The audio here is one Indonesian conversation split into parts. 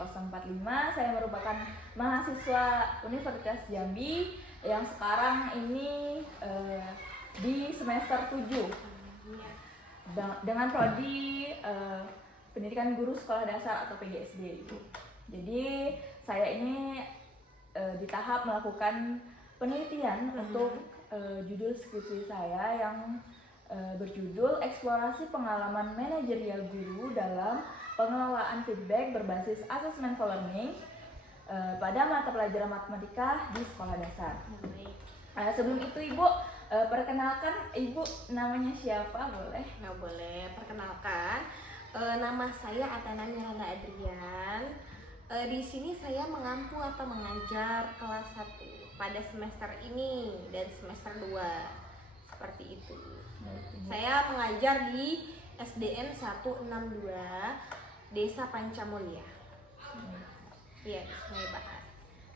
045. Saya merupakan mahasiswa Universitas Jambi yang sekarang ini di semester 7 dengan prodi Pendidikan Guru Sekolah Dasar atau PGSD. Jadi saya ini di tahap melakukan penelitian untuk judul skripsi saya yang berjudul Eksplorasi Pengalaman Manajerial Guru dalam Pengelolaan Feedback Berbasis Assessment for Learning pada mata pelajaran matematika di sekolah dasar. Sebelum itu Ibu, perkenalkan Ibu namanya siapa, boleh? Nggak boleh. Perkenalkan, nama saya Atana Miranda Adrian. Di sini saya mengampu atau mengajar kelas 1 pada semester ini dan semester 2. Seperti itu. Saya mengajar di SDN 162 Desa Pancamulya. Iya, Sungai Bahar.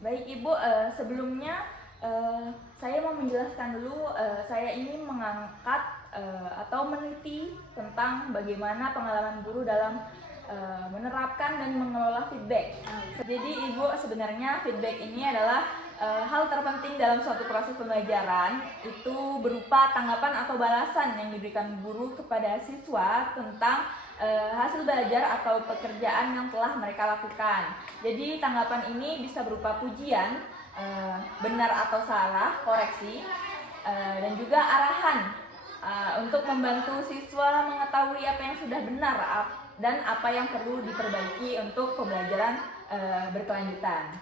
Baik Ibu, sebelumnya saya mau menjelaskan dulu, saya ini mengangkat atau meneliti tentang bagaimana pengalaman guru dalam menerapkan dan mengelola feedback. Jadi Ibu, sebenarnya feedback ini adalah hal terpenting dalam suatu proses pembelajaran. Itu berupa tanggapan atau balasan yang diberikan guru kepada siswa tentang hasil belajar atau pekerjaan yang telah mereka lakukan. Jadi tanggapan ini bisa berupa pujian, benar atau salah, koreksi, dan juga arahan untuk membantu siswa mengetahui apa yang sudah benar dan apa yang perlu diperbaiki untuk pembelajaran berkelanjutan.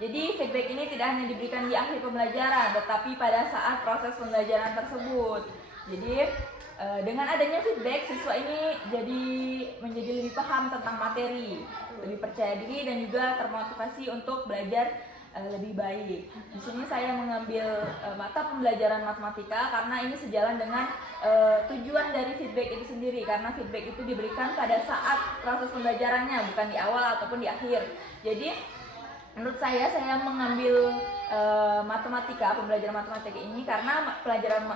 Jadi feedback ini tidak hanya diberikan di akhir pembelajaran, tetapi pada saat proses pembelajaran tersebut. Jadi dengan adanya feedback, siswa ini menjadi lebih paham tentang materi, lebih percaya diri dan juga termotivasi untuk belajar lebih baik. Di sini saya mengambil mata pembelajaran matematika karena ini sejalan dengan tujuan dari feedback itu sendiri, karena feedback itu diberikan pada saat proses pembelajarannya, bukan di awal ataupun di akhir. Jadi menurut saya mengambil matematika, pembelajaran matematika ini karena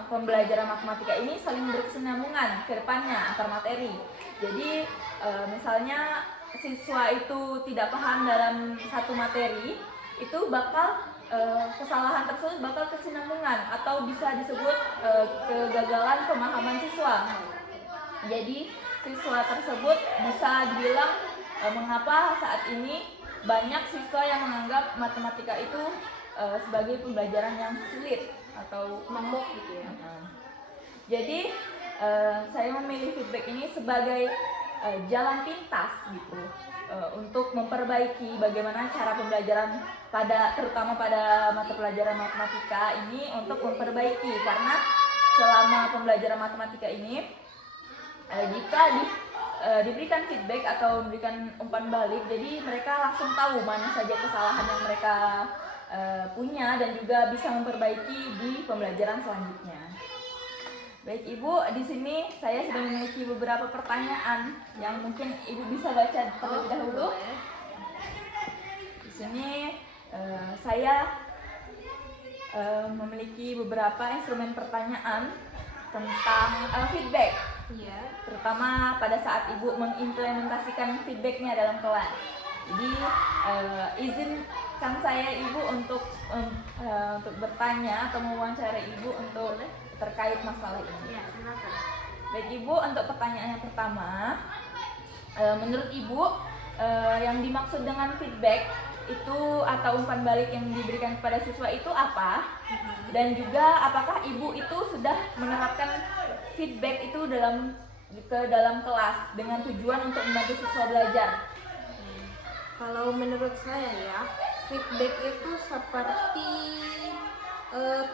pembelajaran matematika ini saling berkesinambungan ke depannya antar materi. Jadi misalnya siswa itu tidak paham dalam satu materi, itu bakal kesalahan tersebut bakal kesinambungan atau bisa disebut kegagalan pemahaman siswa. Jadi siswa tersebut bisa dibilang mengapa saat ini banyak siswa yang menganggap matematika itu sebagai pembelajaran yang sulit atau momok gitu ya. Jadi saya memilih feedback ini sebagai jalan pintas gitu untuk memperbaiki bagaimana cara pembelajaran terutama pada mata pelajaran matematika ini, untuk memperbaiki, karena selama pembelajaran matematika ini jika diberikan feedback atau diberikan umpan balik, jadi mereka langsung tahu mana saja kesalahan yang mereka punya dan juga bisa memperbaiki di pembelajaran selanjutnya. Baik Ibu, di sini saya sudah memiliki beberapa pertanyaan yang mungkin Ibu bisa baca terlebih dahulu. Di sini saya memiliki beberapa instrumen pertanyaan tentang feedback, terutama pada saat Ibu mengimplementasikan feedbacknya dalam kelas. Jadi izinkan saya Ibu untuk bertanya atau mewawancara Ibu untuk terkait masalah ini. Ya, silakan. Baik Ibu, untuk pertanyaan yang pertama, menurut Ibu yang dimaksud dengan feedback itu atau umpan balik yang diberikan kepada siswa itu apa? Dan juga apakah Ibu itu sudah menerapkan feedback itu ke dalam kelas dengan tujuan untuk membantu siswa belajar? Kalau menurut saya ya, feedback itu seperti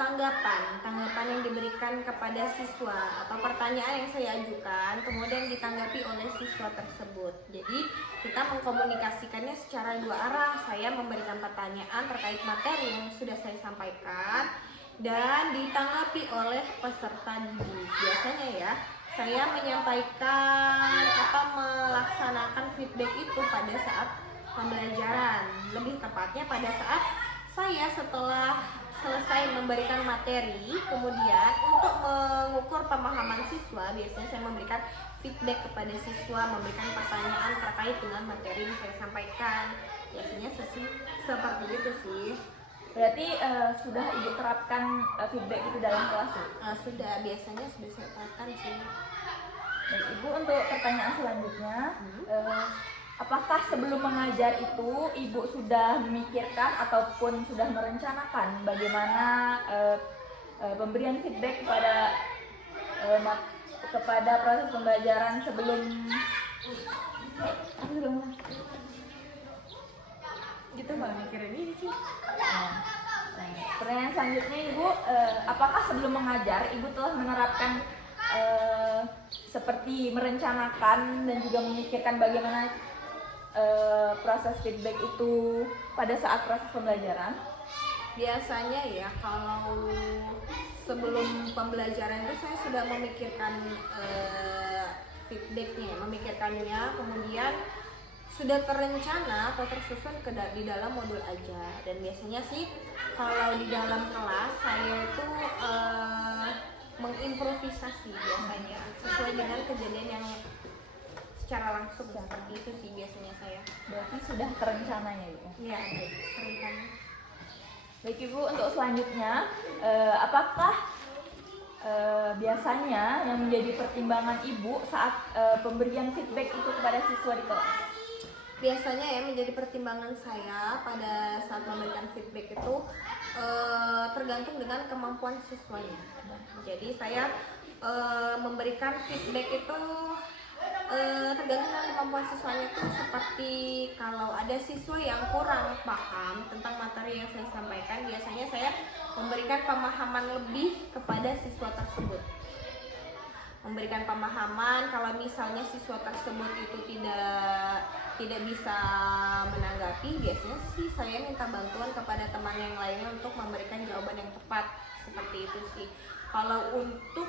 tanggapan yang diberikan kepada siswa atau pertanyaan yang saya ajukan kemudian ditanggapi oleh siswa tersebut. Jadi kita mengkomunikasikannya secara dua arah. Saya memberikan pertanyaan terkait materi yang sudah saya sampaikan dan ditanggapi oleh peserta didik. Biasanya ya, saya menyampaikan atau melaksanakan feedback itu pada saat pembelajaran, lebih tepatnya pada saat saya setelah selesai memberikan materi, kemudian untuk mengukur pemahaman siswa, biasanya saya memberikan feedback kepada siswa, memberikan pertanyaan terkait dengan materi yang saya sampaikan. Biasanya seperti itu sih. Berarti sudah Ibu terapkan feedback itu dalam kelas ya? Biasanya sudah saya terapkan sih. Baik, Ibu, untuk pertanyaan selanjutnya, apakah sebelum mengajar itu Ibu sudah memikirkan ataupun sudah merencanakan bagaimana pemberian feedback kepada proses pembelajaran sebelum Gitu Mbak, mikirin ini sih. Nah, pertanyaan selanjutnya Ibu, apakah sebelum mengajar Ibu telah menerapkan seperti merencanakan dan juga memikirkan bagaimana proses feedback itu pada saat proses pembelajaran? Biasanya ya, kalau sebelum pembelajaran itu saya sudah memikirkan feedbacknya, memikirkannya, kemudian sudah terencana atau tersusun di dalam modul aja. Dan biasanya sih kalau di dalam kelas saya itu mengimprovisasi biasanya sesuai dengan kejadian yang secara langsung, seperti itu sih biasanya saya. Berarti sudah terencana ya Ibu? Iya, terencana. Baik Ibu, untuk selanjutnya apakah biasanya yang menjadi pertimbangan Ibu saat pemberian feedback itu kepada siswa di kelas? Biasanya ya, menjadi pertimbangan saya pada saat memberikan feedback itu tergantung dengan kemampuan siswanya. Jadi saya memberikan feedback itu tergantung dengan kemampuan siswanya itu, seperti kalau ada siswa yang kurang paham tentang materi yang saya sampaikan, biasanya saya memberikan pemahaman lebih kepada siswa tersebut. Memberikan pemahaman, kalau misalnya siswa tersebut itu tidak bisa menanggapi, biasanya sih saya minta bantuan kepada teman yang lainnya untuk memberikan jawaban yang tepat, seperti itu sih. Kalau untuk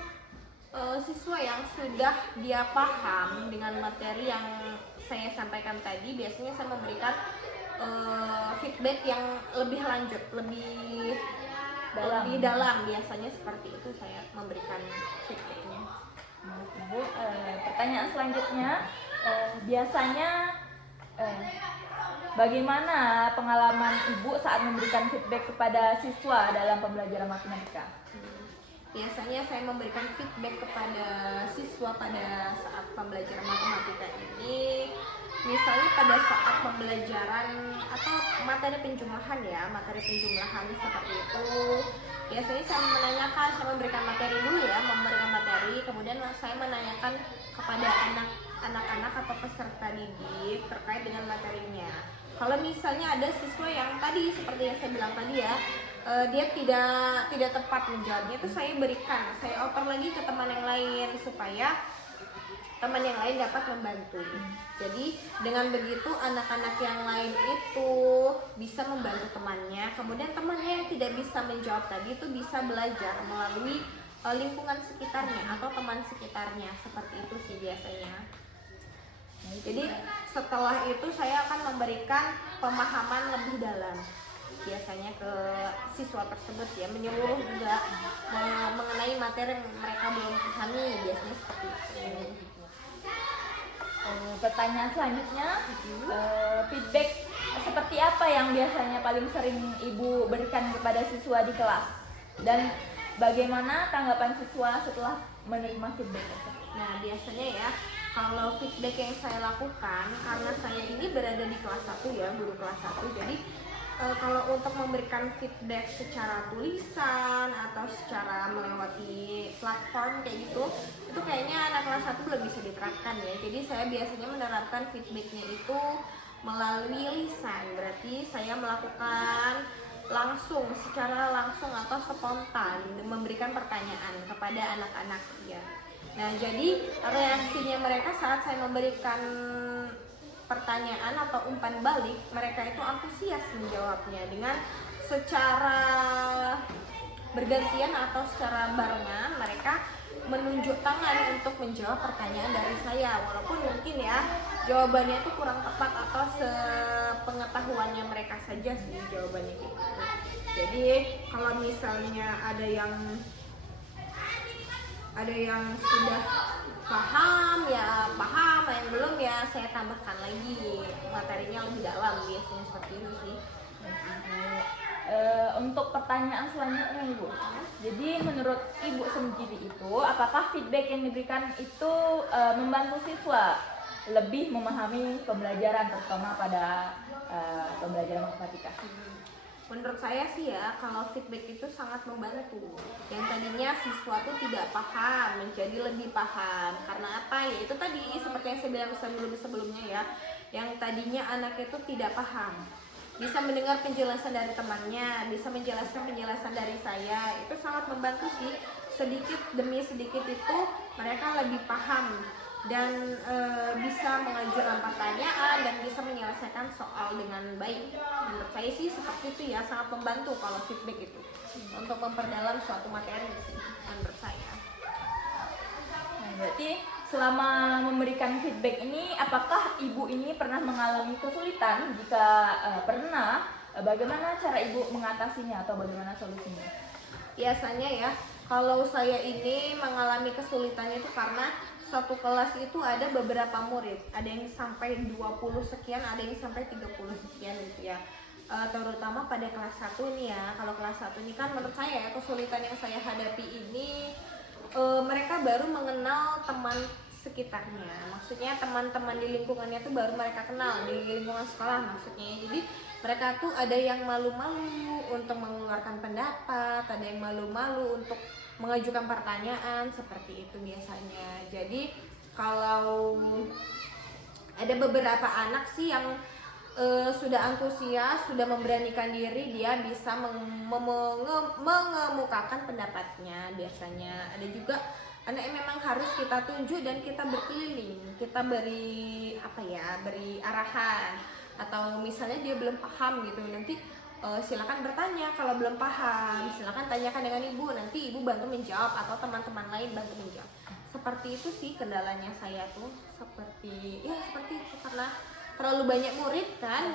siswa yang sudah dia paham dengan materi yang saya sampaikan tadi, biasanya saya memberikan feedback yang lebih lanjut, lebih dalam, biasanya seperti itu saya memberikan feedbacknya. Ibu, pertanyaan selanjutnya, biasanya bagaimana pengalaman Ibu saat memberikan feedback kepada siswa dalam pembelajaran matematika? Biasanya saya memberikan feedback kepada siswa pada saat pembelajaran matematika ini, misalnya pada saat pembelajaran atau materi penjumlahan ya, materi penjumlahan seperti itu. Biasanya saya menanyakan, saya memberikan materi dulu ya, memberikan materi, kemudian saya menanyakan kepada anak-anak atau peserta didik terkait dengan materinya. Kalau misalnya ada siswa yang tadi seperti yang saya bilang tadi ya, dia tidak tepat menjawabnya, itu saya oper lagi ke teman yang lain supaya teman yang lain dapat membantu. Jadi dengan begitu anak-anak yang lain itu bisa membantu temannya, kemudian temannya yang tidak bisa menjawab tadi itu bisa belajar melalui lingkungan sekitarnya atau teman sekitarnya, seperti itu sih biasanya. Jadi setelah itu saya akan memberikan pemahaman lebih dalam biasanya ke siswa tersebut ya, menyeluruh juga mengenai materi yang mereka belum pahami, biasanya seperti itu. Pertanyaan selanjutnya, feedback seperti apa yang biasanya paling sering Ibu berikan kepada siswa di kelas, dan bagaimana tanggapan siswa setelah menerima feedback tersebut? Nah biasanya ya, kalau feedback yang saya lakukan, karena saya ini berada di kelas 1 ya, guru kelas 1, jadi kalau untuk memberikan feedback secara tulisan atau secara melewati platform kayak gitu, itu kayaknya anak kelas 1 belum bisa diterapkan ya. Jadi saya biasanya menerapkan feedbacknya itu melalui lisan, berarti saya melakukan secara langsung atau spontan, memberikan pertanyaan kepada anak-anak ya. Nah jadi reaksinya mereka saat saya memberikan pertanyaan atau umpan balik, mereka itu antusias menjawabnya dengan secara bergantian atau secara barengan. Mereka menunjuk tangan untuk menjawab pertanyaan dari saya, walaupun mungkin ya jawabannya itu kurang tepat atau sepengetahuannya mereka saja sih jawabannya gitu. Jadi kalau misalnya ada yang sudah paham ya paham, yang belum ya saya tambahkan lagi materinya lebih dalam, biasanya seperti itu sih. Untuk pertanyaan selanjutnya Ibu, jadi menurut Ibu sendiri itu apakah feedback yang diberikan itu membantu siswa lebih memahami pembelajaran terutama pada pembelajaran matematika? Menurut saya sih ya, kalau feedback itu sangat membantu. Yang tadinya siswa tuh tidak paham menjadi lebih paham. Karena apa ya? Itu tadi seperti yang saya bilang sebelumnya ya, yang tadinya anak itu tidak paham, bisa mendengar penjelasan dari temannya, bisa menjelaskan penjelasan dari saya, itu sangat membantu sih. Sedikit demi sedikit itu mereka lebih paham dan bisa mengajukan pertanyaan dan bisa menyelesaikan soal dengan baik. Menurut saya sih seperti itu ya, sangat membantu kalau feedback itu untuk memperdalam suatu materi sih menurut saya. Nah, berarti selama memberikan feedback ini, apakah Ibu ini pernah mengalami kesulitan? Jika pernah, bagaimana cara Ibu mengatasinya atau bagaimana solusinya? Biasanya ya, kalau saya ini mengalami kesulitan itu karena satu kelas itu ada beberapa murid, ada yang sampai 20 sekian, ada yang sampai 30 sekian gitu ya. Terutama pada kelas 1 nih ya. Kalau kelas 1 ini kan menurut saya ya, kesulitan yang saya hadapi ini mereka baru mengenal teman sekitarnya, maksudnya teman-teman di lingkungannya tuh baru mereka kenal di lingkungan sekolah maksudnya. Jadi mereka tuh ada yang malu-malu untuk mengeluarkan pendapat, ada yang malu-malu untuk mengajukan pertanyaan, seperti itu biasanya. Jadi kalau ada beberapa anak sih yang sudah antusias, sudah memberanikan diri, dia bisa mengemukakan pendapatnya biasanya. Ada juga anak yang memang harus kita tunjuk dan kita berkeliling, kita beri beri arahan, atau misalnya dia belum paham gitu, nanti silakan bertanya. Kalau belum paham silakan tanyakan dengan ibu, nanti ibu bantu menjawab atau teman-teman lain bantu menjawab. Seperti itu sih kendalanya saya tuh, seperti itu karena terlalu banyak murid kan,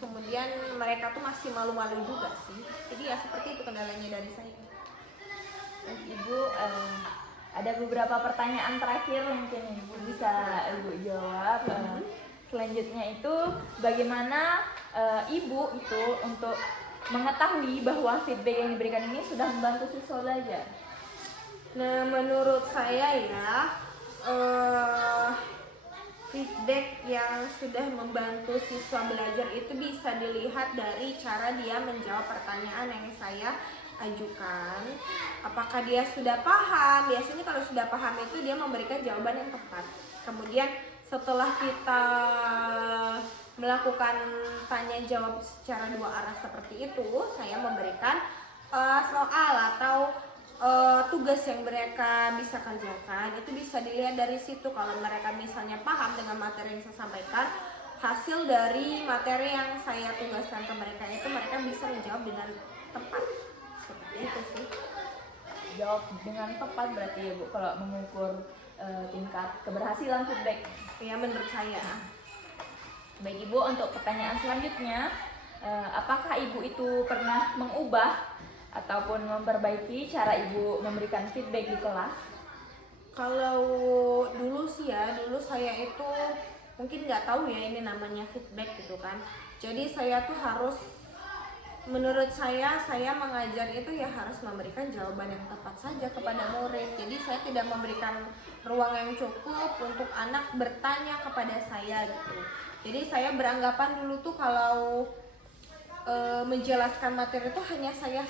kemudian mereka tuh masih malu-malu juga sih. Jadi ya seperti itu kendalanya dari saya. Ibu, ada beberapa pertanyaan terakhir mungkin Ibu bisa Ibu jawab. Selanjutnya itu bagaimana Ibu itu untuk mengetahui bahwa feedback yang diberikan ini sudah membantu siswa belajar? Nah, menurut saya ya, feedback yang sudah membantu siswa belajar itu bisa dilihat dari cara dia menjawab pertanyaan yang saya ajukan. Apakah dia sudah paham? Biasanya kalau sudah paham itu dia memberikan jawaban yang tepat. Kemudian setelah kita melakukan tanya jawab secara dua arah seperti itu, saya memberikan soal atau tugas yang mereka bisa kerjakan. Itu bisa dilihat dari situ. Kalau mereka misalnya paham dengan materi yang saya sampaikan, hasil dari materi yang saya tugaskan ke mereka itu mereka bisa menjawab dengan tepat. Seperti itu sih. Jawab dengan tepat berarti ya Bu, kalau mengukur tingkat keberhasilan feedback. Ya, menurut saya. Baik Ibu, untuk pertanyaan selanjutnya, apakah Ibu itu pernah mengubah ataupun memperbaiki cara Ibu memberikan feedback di kelas? Kalau dulu sih ya, dulu saya itu mungkin nggak tahu ya ini namanya feedback gitu kan. Jadi saya tuh harus, menurut saya mengajar itu ya harus memberikan jawaban yang tepat saja kepada murid. Jadi saya tidak memberikan ruang yang cukup untuk anak bertanya kepada saya gitu. Jadi saya beranggapan dulu tuh kalau menjelaskan materi itu hanya saya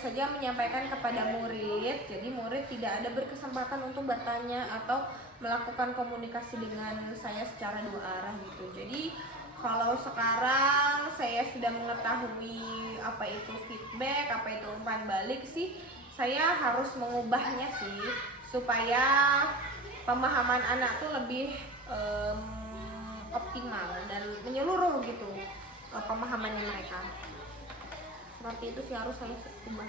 saja menyampaikan kepada murid. Jadi murid tidak ada berkesempatan untuk bertanya atau melakukan komunikasi dengan saya secara dua arah gitu. Jadi kalau sekarang saya sudah mengetahui apa itu feedback, apa itu umpan balik sih, saya harus mengubahnya sih supaya pemahaman anak tuh lebih optimal dan menyeluruh gitu pemahamannya mereka. Seperti itu sih harus saya ubah.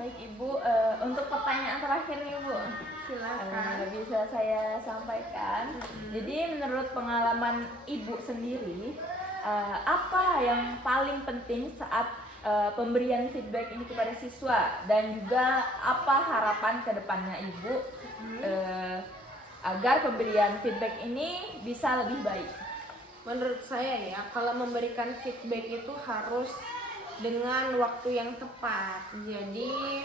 Baik Ibu, untuk pertanyaan terakhir nih Bu, Silakan. bisa saya sampaikan. Jadi menurut pengalaman Ibu sendiri, apa yang paling penting saat pemberian feedback ini kepada siswa, dan juga apa harapan ke depannya Ibu agar pemberian feedback ini bisa lebih baik? Menurut saya ya, kalau memberikan feedback itu harus dengan waktu yang tepat. Jadi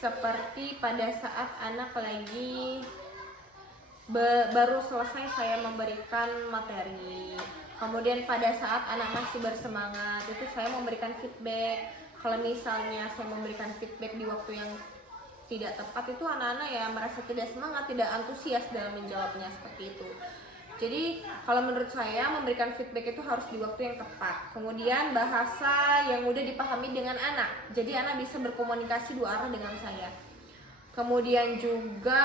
seperti pada saat anak lagi baru selesai saya memberikan materi, kemudian pada saat anak masih bersemangat itu saya memberikan feedback. Kalau misalnya saya memberikan feedback di waktu yang tidak tepat, itu anak-anak ya merasa tidak semangat, tidak antusias dalam menjawabnya, seperti itu. Jadi kalau menurut saya memberikan feedback itu harus di waktu yang tepat. Kemudian bahasa yang mudah dipahami dengan anak. Jadi anak bisa berkomunikasi dua arah dengan saya. Kemudian juga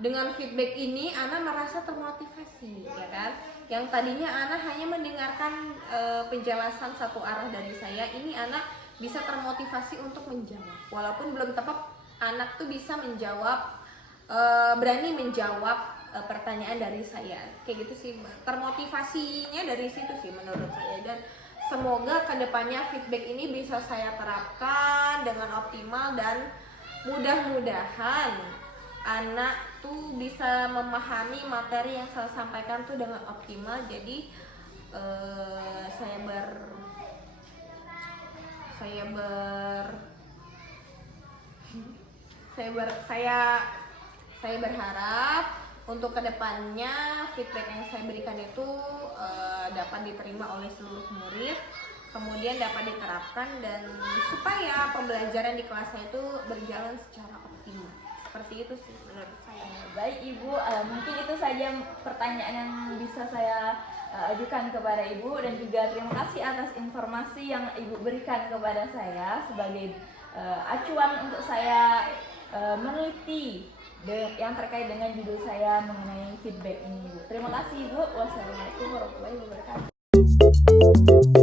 dengan feedback ini anak merasa termotivasi, ya kan? Yang tadinya anak hanya mendengarkan penjelasan satu arah dari saya, ini anak bisa termotivasi untuk menjawab. Walaupun belum tepat, anak tuh bisa menjawab, berani menjawab pertanyaan dari saya. Kayak gitu sih, termotivasinya dari situ sih menurut saya. Dan semoga kedepannya feedback ini bisa saya terapkan dengan optimal, dan mudah-mudahan anak tuh bisa memahami materi yang saya sampaikan tuh dengan optimal. Jadi saya berharap untuk kedepannya feedback yang saya berikan itu dapat diterima oleh seluruh murid, kemudian dapat diterapkan, dan supaya pembelajaran di kelas saya itu berjalan secara optimal. Seperti itu sih menurut saya. Baik Ibu, mungkin itu saja pertanyaan yang bisa saya ajukan kepada Ibu, dan juga terima kasih atas informasi yang Ibu berikan kepada saya sebagai acuan untuk saya meneliti yang terkait dengan judul saya mengenai feedback ini, Ibu. Terima kasih Ibu. Wassalamualaikum warahmatullahi wabarakatuh.